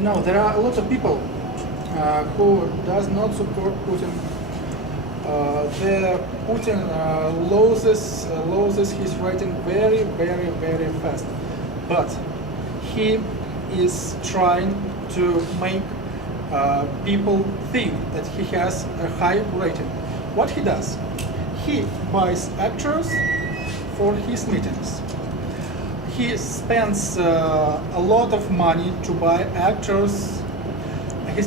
No, there are lots of people who does not support Putin. Putin loses his rating very, very, very fast. But he is trying to make people think that he has a high rating. What he does? He buys actors for his meetings. He spends a lot of money to buy actors. He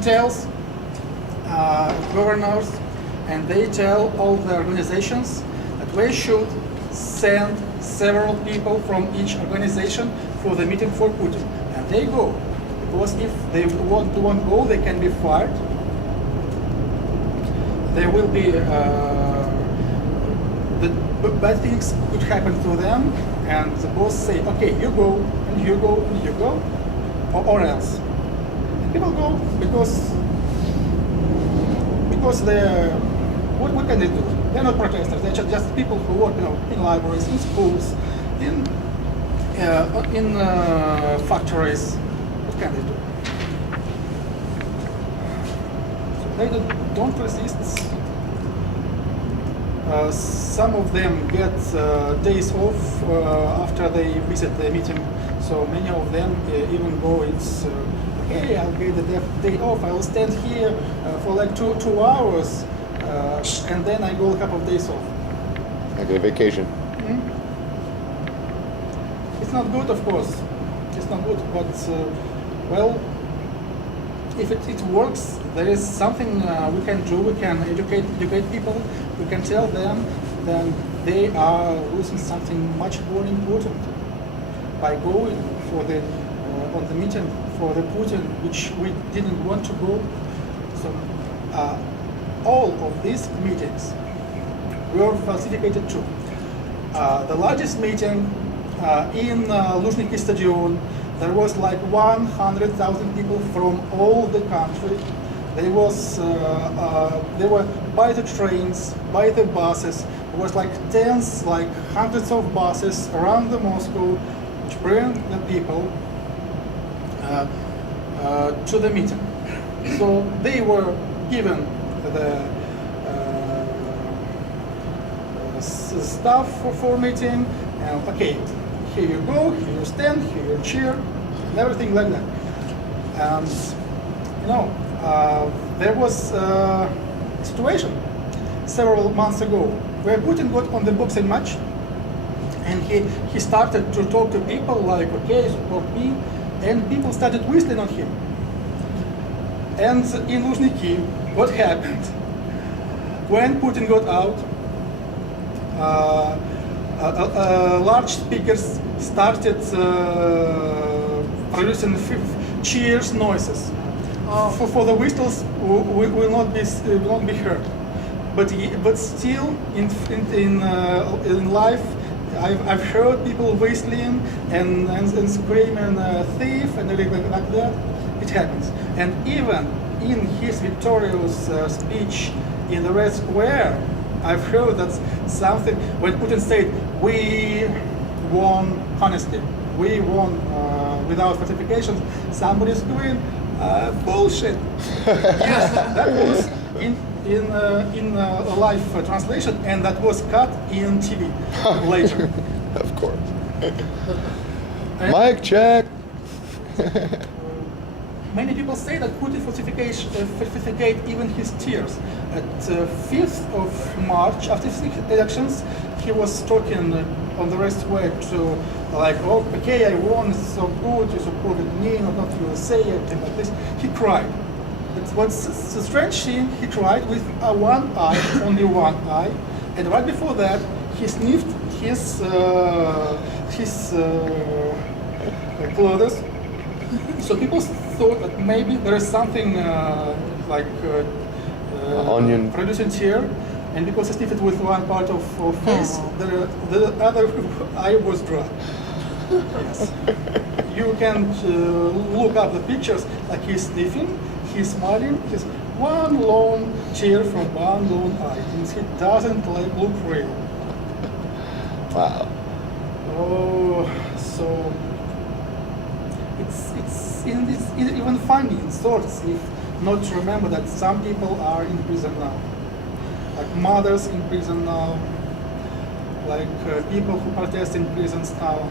tells governors, and they tell all the organizations that we should send several people from each organization for the meeting for Putin. And they go, because if they won't go, they can be fired. There will be the bad things could happen to them, and the boss say, okay, you go, and you go, and you go, or else. And people go because they're, what can they do? They're not protesters, they're just people who work, in libraries, in schools, in factories. What can they do? So they don't resist. Some of them get days off after they visit the meeting. So many of them even go, it's okay, I'll get the day off, I'll stand here for like two hours, and then I go a couple of days off. Like a vacation. Mm-hmm. It's not good, of course. It's not good, but well, if it works, there is something we can do. We can educate people. We can tell them that they are losing something much more important by going for the on the meeting for the Putin, which we didn't want to go. So all of these meetings were falsificated too. The largest meeting in Luzhniki Stadion, there was like 100,000 people from all the country. They were by the trains, by the buses. There was like tens, like hundreds of buses around the Moscow, which bring the people to the meeting. So they were given the stuff for meeting, and okay, here you go, here you stand, here you cheer, and everything like that. And there was a situation several months ago where Putin got on the boxing match, and he started to talk to people like, okay, support me, and people started whistling on him. And in Luzhniki, what happened? When Putin got out, large speakers started producing cheers noises. For the whistles will not be heard, but still in live I've heard people whistling and screaming thief and everything like that. It happens, and even in his victorious speech in the Red Square, I've heard that something when Putin said, "We won honestly, we won without falsifications." Somebody's doing bullshit. Yes, that was in a live translation, and that was cut in TV later. Of course. Mic check. Many people say that Putin falsificate even his tears. At 5th of March, after the elections, he was talking on the rest way to like, oh, okay, I won, it's so good, you supported me, not USA, everything like this. He cried. But what's the strange thing, he cried with one eye, only one eye, and right before that, he sniffed his clothes. So people thought that maybe there is something like onion producing tear, and because he sniffed it with one part of face, the other eye was dry. Yes. You can look up the pictures, like he's sniffing, he's smiling, he's one long tear from one long eye. He doesn't look real. Wow. Oh, so it's even funny in sorts if not to remember that some people are in prison now, like mothers in prison now, like people who protest in prisons now,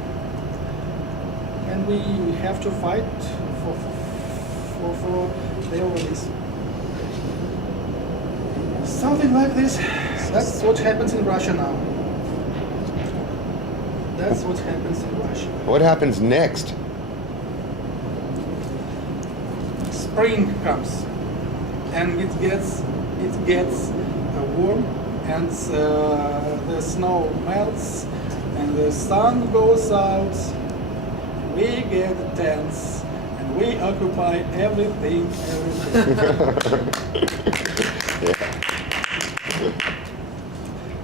and we have to fight for their release. Something like this. That's what happens in Russia now. That's what happens in Russia. What happens next? Spring comes, and it gets warm, and the snow melts, and the sun goes out. We get tents, and we occupy everything.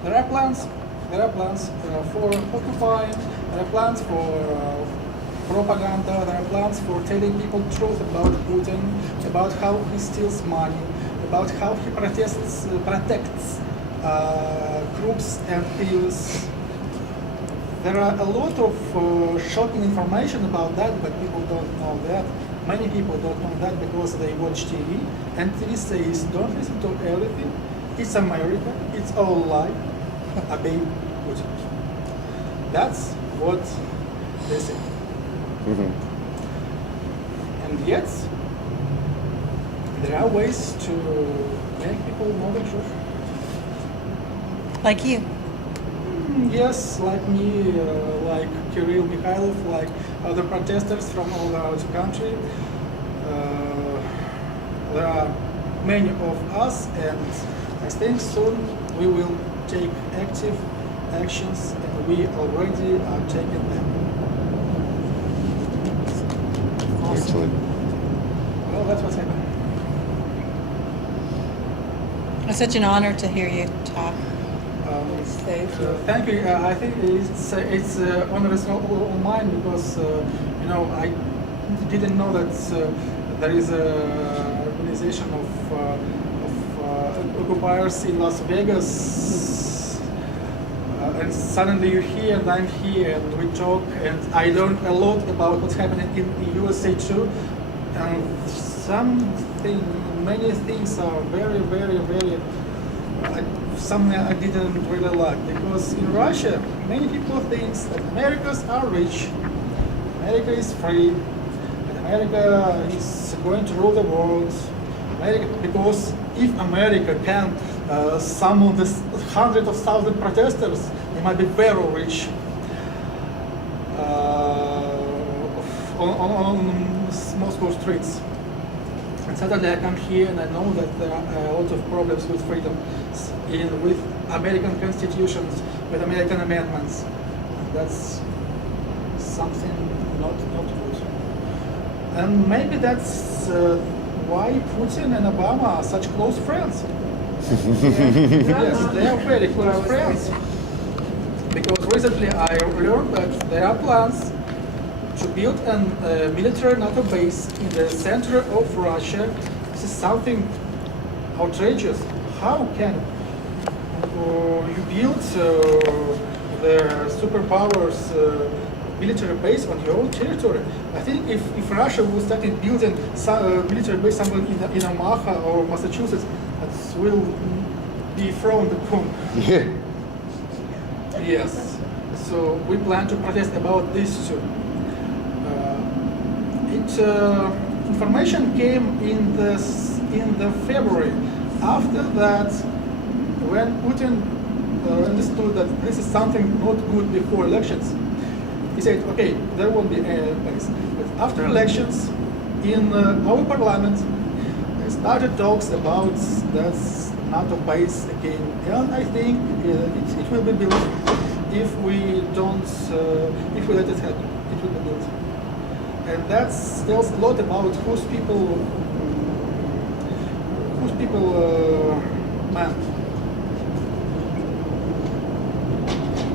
There are plans for occupying, there are plans for propaganda, there are plans for telling people the truth about Putin, about how he steals money, about how he protects groups and thieves. There are a lot of shocking information about that, but people don't know that. Many people don't know that because they watch TV, and TV says, don't listen to everything. It's America, it's all lie. Obey Putin. That's what they say. Mm-hmm. And yet, there are ways to make people know the truth. Like you. Yes, like me, like Kirill Mikhailov, like other protesters from all around the country. There are many of us, and I think soon we will take active actions, and we already are taking them. Excellent. Well, that's what's happening. It's such an honor to hear you talk. Thank you. I think it's honor is all mine because I didn't know that there is a organization of occupiers in Las Vegas, and suddenly you're here and I'm here and we talk, and I learned a lot about what's happening in the USA too. And many things are very, very, very. Something I didn't really like, because in Russia many people think that Americans are rich, America is free, and America is going to rule the world. Because if America can summon this hundreds of thousands of protesters, they might be very rich on Moscow streets. And suddenly I come here and I know that there are a lot of problems with freedom, with American constitutions, with American amendments. That's something not good. And maybe that's why Putin and Obama are such close friends. Yes, they are very close friends. Because recently I learned that there are plans to build a military NATO base in the center of Russia. This is something outrageous. How can you build the superpowers military base on your own territory? I think if Russia would start building some military base somewhere in Omaha or Massachusetts, that will be frowned upon. Yeah. Yes. So we plan to protest about this too. Information came in the February. After that, when Putin understood that this is something not good before elections, he said, okay, there won't be a base. But after elections, in our parliament, they started talks about that NATO base again. And I think it will be built if we don't, if we let it happen. It will be built. And that tells a lot about whose people man.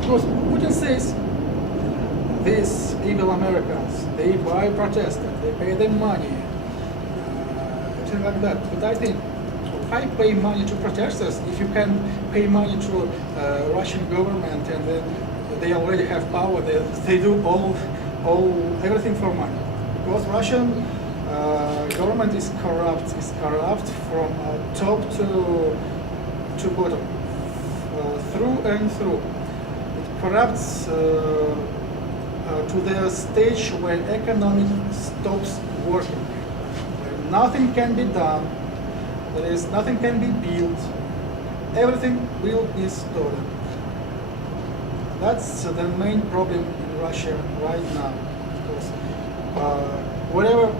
Because Putin says these evil Americans, they buy protesters, they pay them money, things like that. But I think, why pay money to protesters if you can pay money to Russian government, and then they already have power, they do everything for money. because Russian government is corrupt from top to bottom, through and through. It corrupts to the stage where economy stops working, where nothing can be done, nothing can be built, everything will be stolen. That's the main problem in Russia right now, because whatever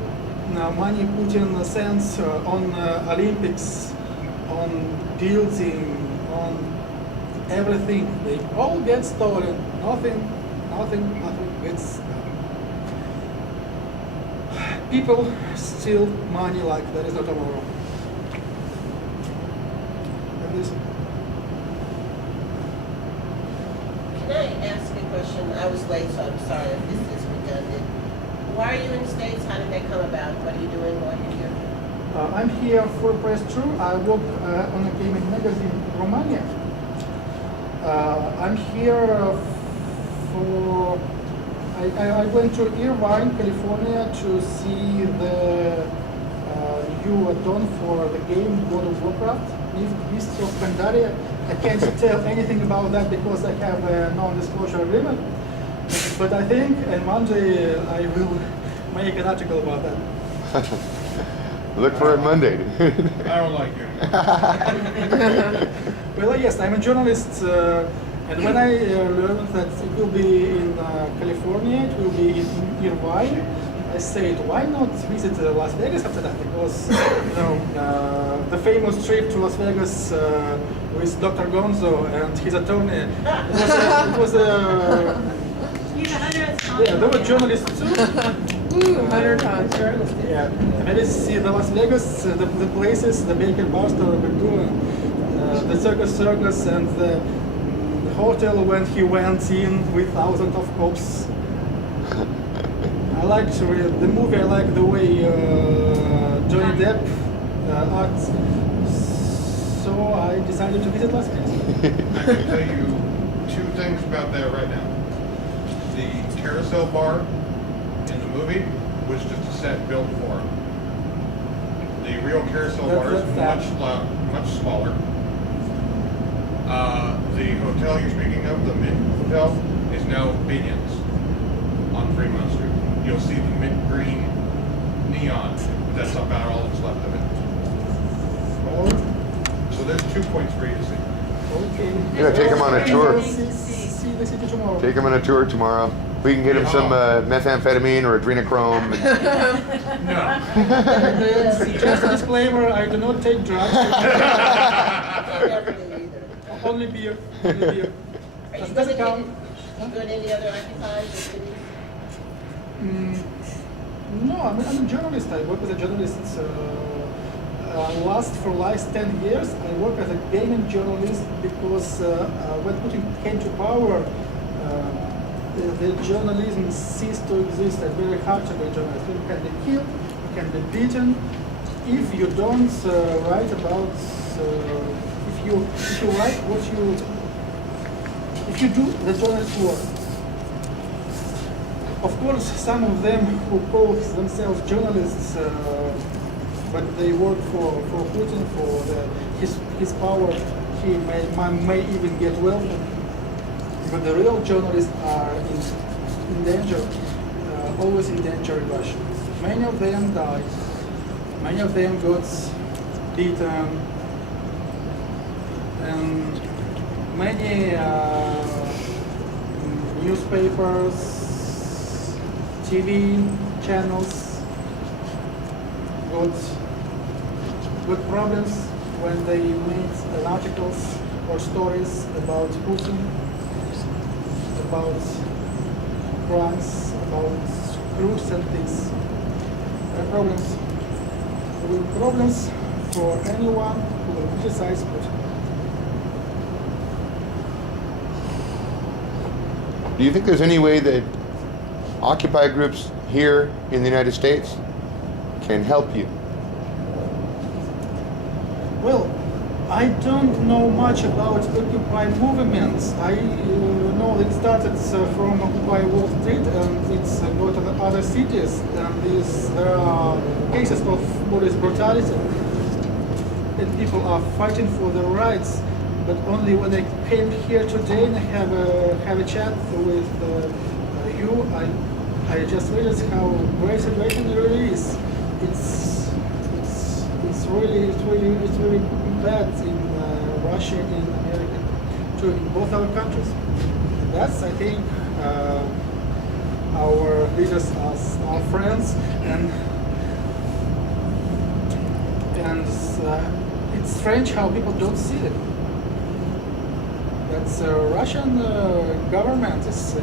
money Putin sends on Olympics, on building, on everything, they all get stolen. Nothing gets done. People steal money like there is no tomorrow. And this. Can I ask a question? I was late, so I'm sorry if this is redundant. Why are you in the States? How did that come about? What are you doing while you're here? I'm here for press tour. I work on a gaming magazine in Romania. I'm here for. I went to Irvine, California to see the new add-on for the game World of Warcraft, Beasts of Pandaria. I can't tell anything about that because I have a non-disclosure agreement. But I think on Monday I will make an article about that. Look for it Monday. I don't like you. Well, yes, I'm a journalist, and when I learned that it will be in California, it will be in Irvine, I said, why not visit Las Vegas after that? Because the famous trip to Las Vegas with Dr. Gonzo and his attorney, it was He's 100 yeah, there were journalists too. 100 times. Yeah, maybe see the Las Vegas, the places, the Baker Bar store, the circus, and the hotel when he went in with thousands of cops. I liked the movie. I like the way Johnny Depp acts. So I decided to visit Las Vegas. I can tell you two things about that right now. The carousel bar in the movie was just a set built for it. The real carousel bar is much smaller. The hotel you're speaking of, the Mint Hotel, is now Binion's on Fremont Street. You'll see the mint green neon, but that's about all that's left of it. So there's 2 points for you to see. Okay. Yeah, take him on a tour. See the city tomorrow. Take him on a tour tomorrow. We can get him some methamphetamine or adrenochrome. No. Just a disclaimer: I do not take drugs. I never do either. Only beer. Only beer. Are you Does it going count? to any other occupies or cities? No, I'm a journalist. I work as a journalist. For last 10 years, I work as a gaming journalist because when Putin came to power, the journalism ceased to exist. It's very hard to be a journalist. You can be killed, you can be beaten if you don't write about. If you write what you, if you do the journalist work. Of course, some of them who call themselves journalists, but they work for Putin, for his power. He may even get wealthy. But the real journalists are in danger, always in danger in Russia. Many of them died. Many of them got beaten. And many newspapers, TV channels got problems when they made articles or stories about Putin, about crimes, about groups and things. There are problems. There will be problems for anyone who will criticize Putin. Do you think there's any way that Occupy groups here in the United States can help you? Well, I don't know much about Occupy movements. I know it started from Occupy Wall Street and it's go to the other cities. And there are cases of police brutality, and people are fighting for their rights. But only when I came here today and have a chat with you, I just realized how great situation it really is. It's really bad in Russia and America, too, in both our countries. That's, I think, our leaders as our friends, and it's strange how people don't see it. That's Russian government is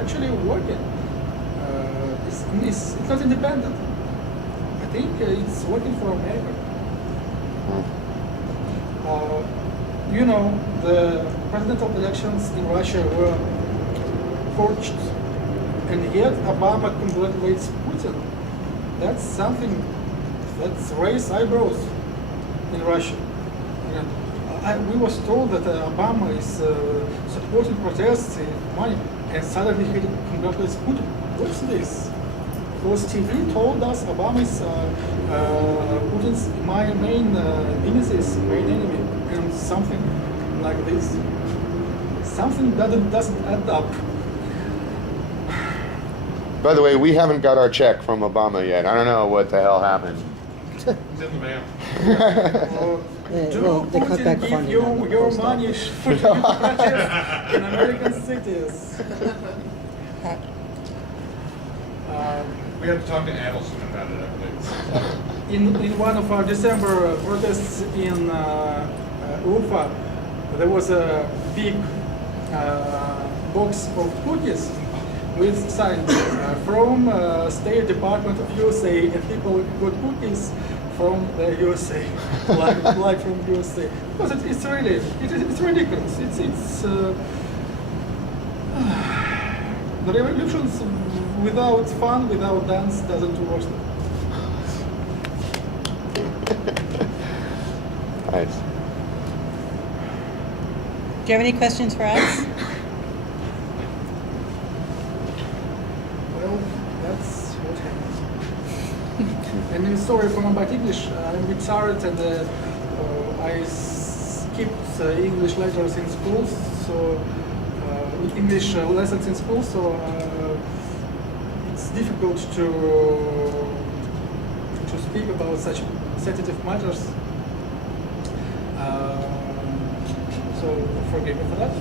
actually working. It's not independent. I think it's working for America. You know, the presidential elections in Russia were forged, and yet Obama congratulates Putin. That's something that's raised eyebrows in Russia. And we was told that Obama is supporting protests and money, and suddenly he congratulates Putin. What's this? Because TV told us Obama is Putin's main nemesis, main enemy, and something like this. Something doesn't add up. By the way, we haven't got our check from Obama yet. I don't know what the hell happened. It's in the mail. Do well, they cut back Putin give funding you on the your post money office. for you to protest in American cities? We have to talk to Adelson about it, I believe. In one of our December protests in Ufa, there was a big box of cookies with sign from State Department of USA, and people got cookies from the USA, like from USA, because it's ridiculous. It's the revolutions without fun, without dance doesn't work. Nice. Do you have any questions for us? Well, that's what happened. And sorry for my bad English. I'm retired and I skipped English letters in school, so English lessons in school. So it's difficult to speak about such sensitive matters. So forgive me for that.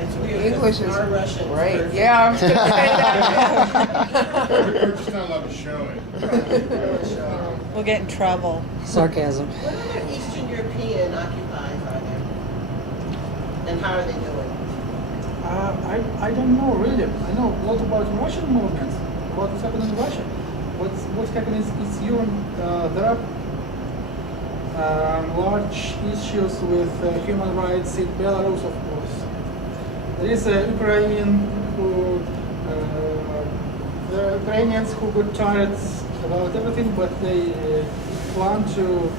It's weird. English is our Russian. great. Yeah, I was gonna say that. We're just not allowed to show it. We'll get in trouble. Sarcasm. What other Eastern European occupies are there? And how are they doing? I don't know really. I know a lot about Russian movements. What's happening in Russia? What's happening is Europe. There are large issues with human rights in Belarus, of course. There is Ukraine who the Ukrainians who got tired about everything, but they plan to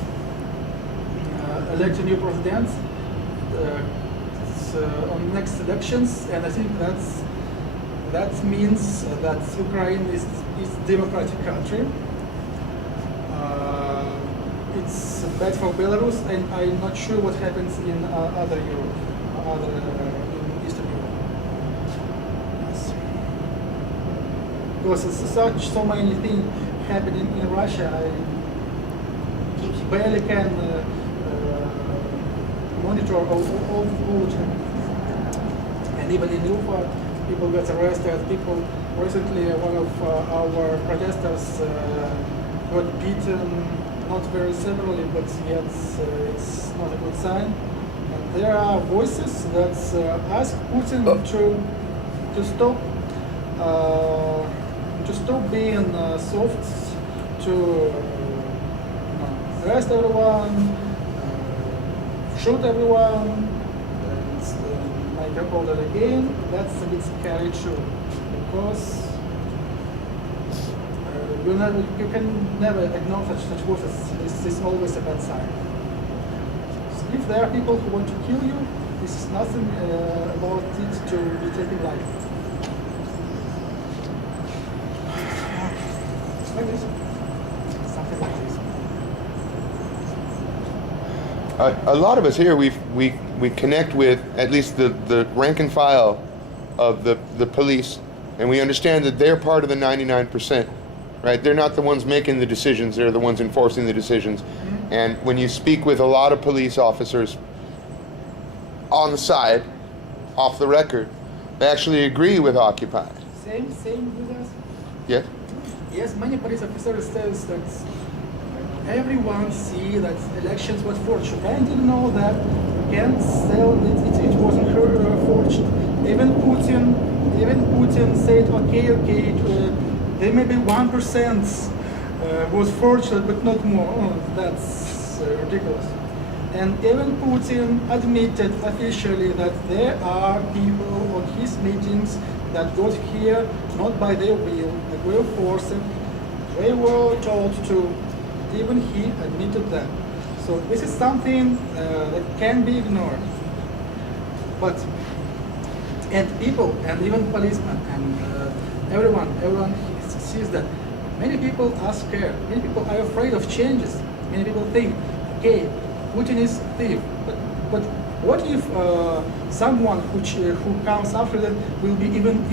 elect a new president on next elections, and I think that means that Ukraine is a democratic country. It's bad for Belarus, and I'm not sure what happens in other Europe, in Eastern Europe. Yes. Because there's so many things happening in Russia, I barely can monitor all what happens. And even in Ufa, people get arrested. People recently, one of our protesters got beaten. Not very severely, but yet it's not a good sign. And there are voices that ask Putin to stop being soft, to arrest everyone, shoot everyone, and make a call again. That's a bit scary too, because you can never ignore such voices. It's always a bad sign. if there are people who want to kill you, this is nothing about it to be taken life. Like this. Something like this. A lot of us here, we connect with at least the rank and file of the police, and we understand that they're part of the 99%, right? They're not the ones making the decisions, they're the ones enforcing the decisions. Mm-hmm. And when you speak with a lot of police officers on the side, off the record, they actually agree with Occupy. Same with us. Yes? Yes, many police officers says that everyone see that elections was forged. I didn't know that. You can't sell it wasn't forged. Even Putin said, okay, there may be 1% was forged, but not more. Oh, that's ridiculous. And even Putin admitted officially that there are people on his meetings that got here not by their will, they were forced. They were told to. Even he admitted that. So this is something that can be ignored. But and people and even policemen and everyone sees that. Many people are scared. Many people are afraid of changes. Many people think, okay, Putin is a thief. But what if someone who comes after that will be even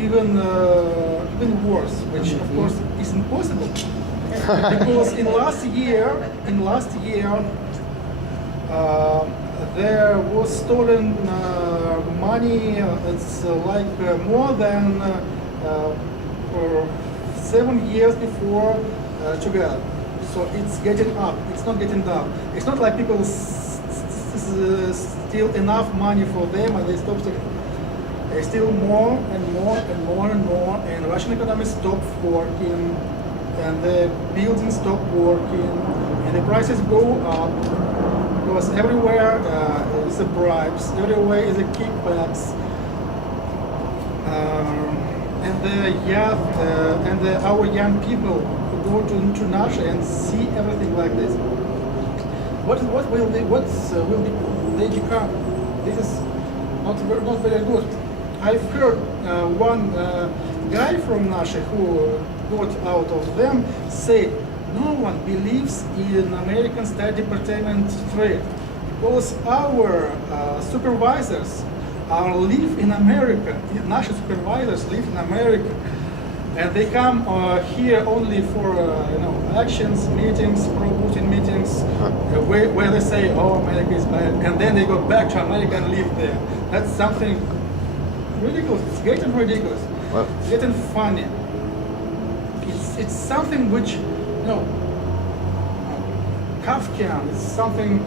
worse, which of course is impossible. Because in last year, there was stolen money. It's more than 7 years before together. So it's getting up. It's not getting down. It's not like people steal enough money for them and they stop stealing. They steal more and more and more and more, and Russian economy stops working. And the buildings stop working, and the prices go up because everywhere is the bribes, everywhere is the kickbacks, and our young people who go to Russia and see everything like this. What will they become? This is not very good. I've heard one guy from Russia who got out of them said no one believes in American State Department threat because our supervisors live in America. National supervisors live in America, and they come here only for elections, meetings, pro-Putin meetings, where they say, "Oh, America is bad," and then they go back to America and live there. That's something ridiculous. It's getting ridiculous. Well, It's getting funny. It's something which, Kafkian. It's something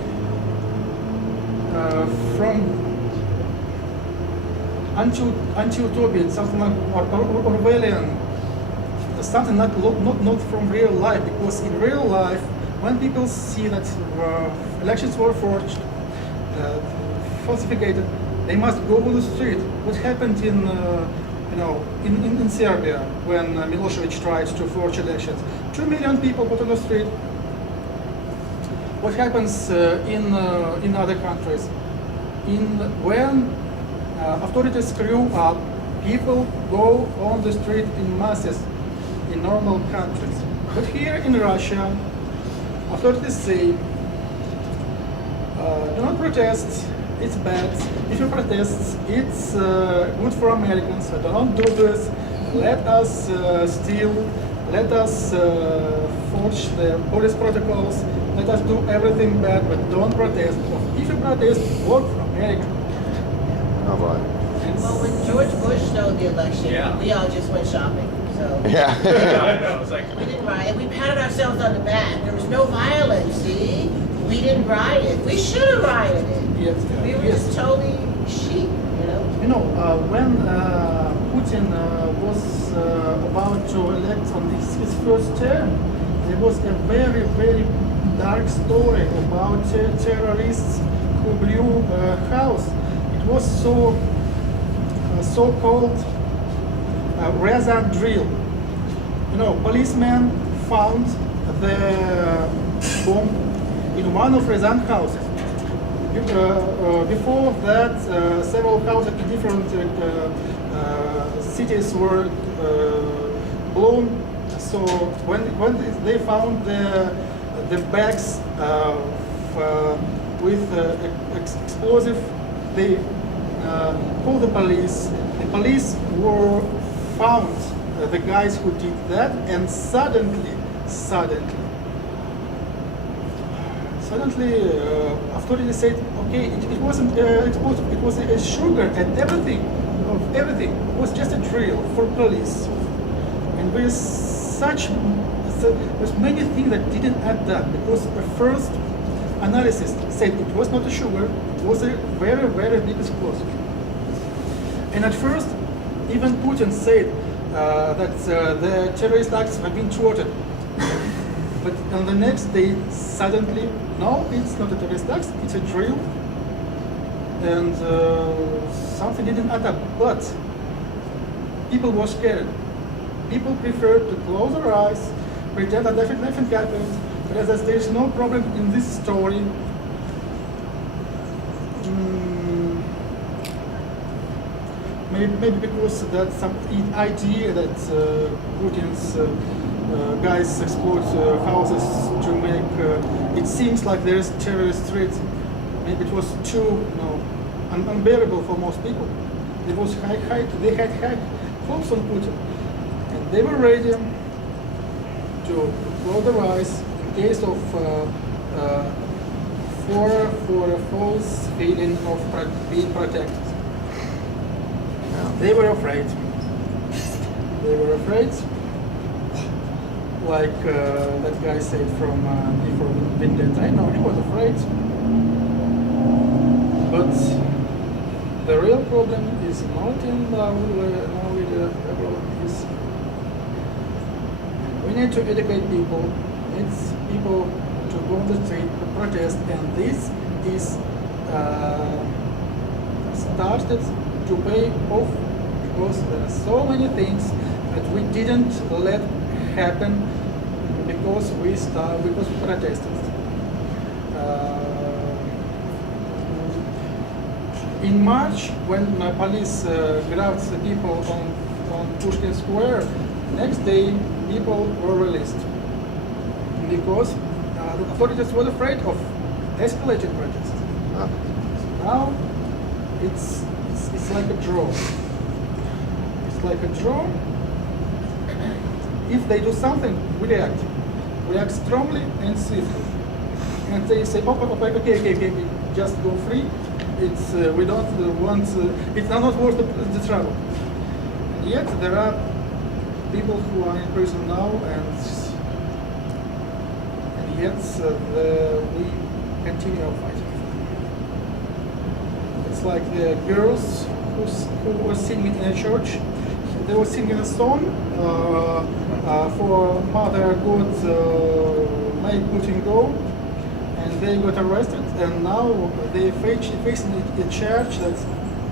from anti-utopian, something like Orwellian, something not from real life. Because in real life, when people see that elections were forged, falsified, they must go to the street. What happened in Serbia when Milosevic tried to forge elections? 2 million people put on the street. What happens in other countries? When authorities screw up, people go on the street in masses in normal countries. But here in Russia, authorities say, do not protest, it's bad. If you protest, it's good for Americans, so don't do this. Let us steal, let us forge the police protocols, let us do everything bad, but don't protest. If you protest, work for America. oh boy. Well, when George Bush stole the election, Yeah. we all just went shopping. So Yeah. I know, it's like, we didn't riot. We patted ourselves on the back. There was no violence, see? We didn't riot. We should have rioted. Yes, We were yes. just totally sheep, When Putin was about to elect on his first term, there was a very, very dark story about terrorists who blew a house. It was so-called Razan drill. Policemen found the bomb in one of Razan houses. Before that, several houses in different cities were blown. So when they found the bags with explosive, they called the police. The police were found the guys who did that, and suddenly, authorities said, okay, it wasn't explosive, it was a sugar and everything. It was just a drill for police. And with there's many things that didn't add up, because the first analysis said it was not a sugar, it was a very, very big explosive. And at first, even Putin said that the terrorist acts have been thwarted. But on the next day, suddenly, no, it's not a terrorist act, it's a drill. And something didn't add up. But people were scared. People preferred to close their eyes, pretend that nothing happened, whereas there is no problem in this story. Maybe because that's some idea that Putin's guys explode houses to make it seems like there is terrorist threat. Maybe it was too unbearable for most people. They had high hopes on Putin, and they were ready to close their eyes in case of for a false feeling of being protected. They were afraid. Like that guy said from before Vendetta. I know he was afraid. But the real problem is not in the problem is we need to educate people. It's people to go on the street to protest, and this is started to pay off because there are so many things that we didn't let happen because we protested. In March, when police grabbed the people on Pushkin Square, next day people were released because the authorities were afraid of escalating protests. Now it's like a draw. It's like a draw. If they do something, we react strongly and swiftly. And they say, okay, just go free. It's we don't want. It's not worth the trouble. And yet there are people who are in prison now, and yet we continue our fighting. It's like the girls who were singing in a church. They were singing a song for Mother God, make Putin go, and they got arrested, and now they facing a charge that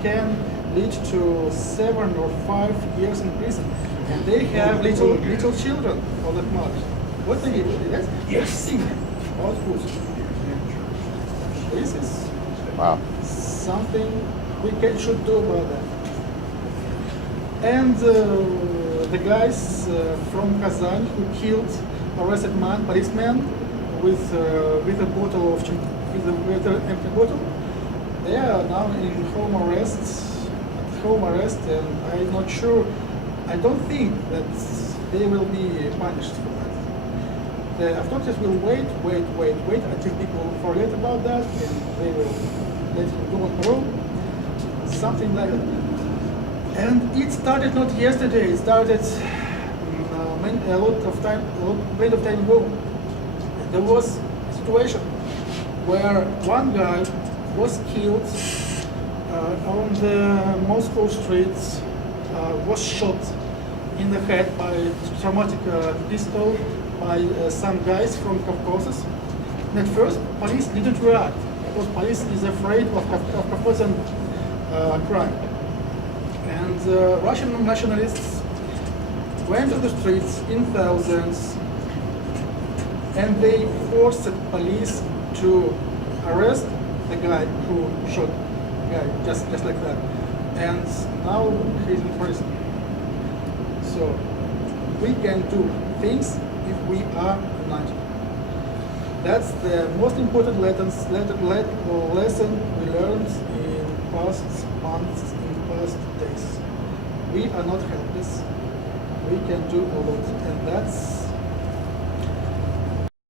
can lead to 7 or 5 years in prison, and they have little children of that mother. What they did? They're singing about Putin. This is something we should do about that. And the guys from Kazan who killed arrested policeman with a bottle of with an empty bottle, they are now in home arrest, and I'm not sure. I don't think that they will be punished for that. The authorities will wait until people forget about that, and they will let him go on parole, something like that. And it started not yesterday. It started a lot of time ago. There was a situation where one guy was killed on the Moscow streets, was shot in the head by a traumatic pistol by some guys from Caucasus. And at first, police didn't react because police is afraid of Caucasian crime. And Russian nationalists went to the streets in thousands, and they forced police to arrest the guy who shot the guy, just like that. And now he's in prison. So we can do things if we are united. That's the most important lesson we learned in past months, in past days. We are not helpless. We can do a lot, and that's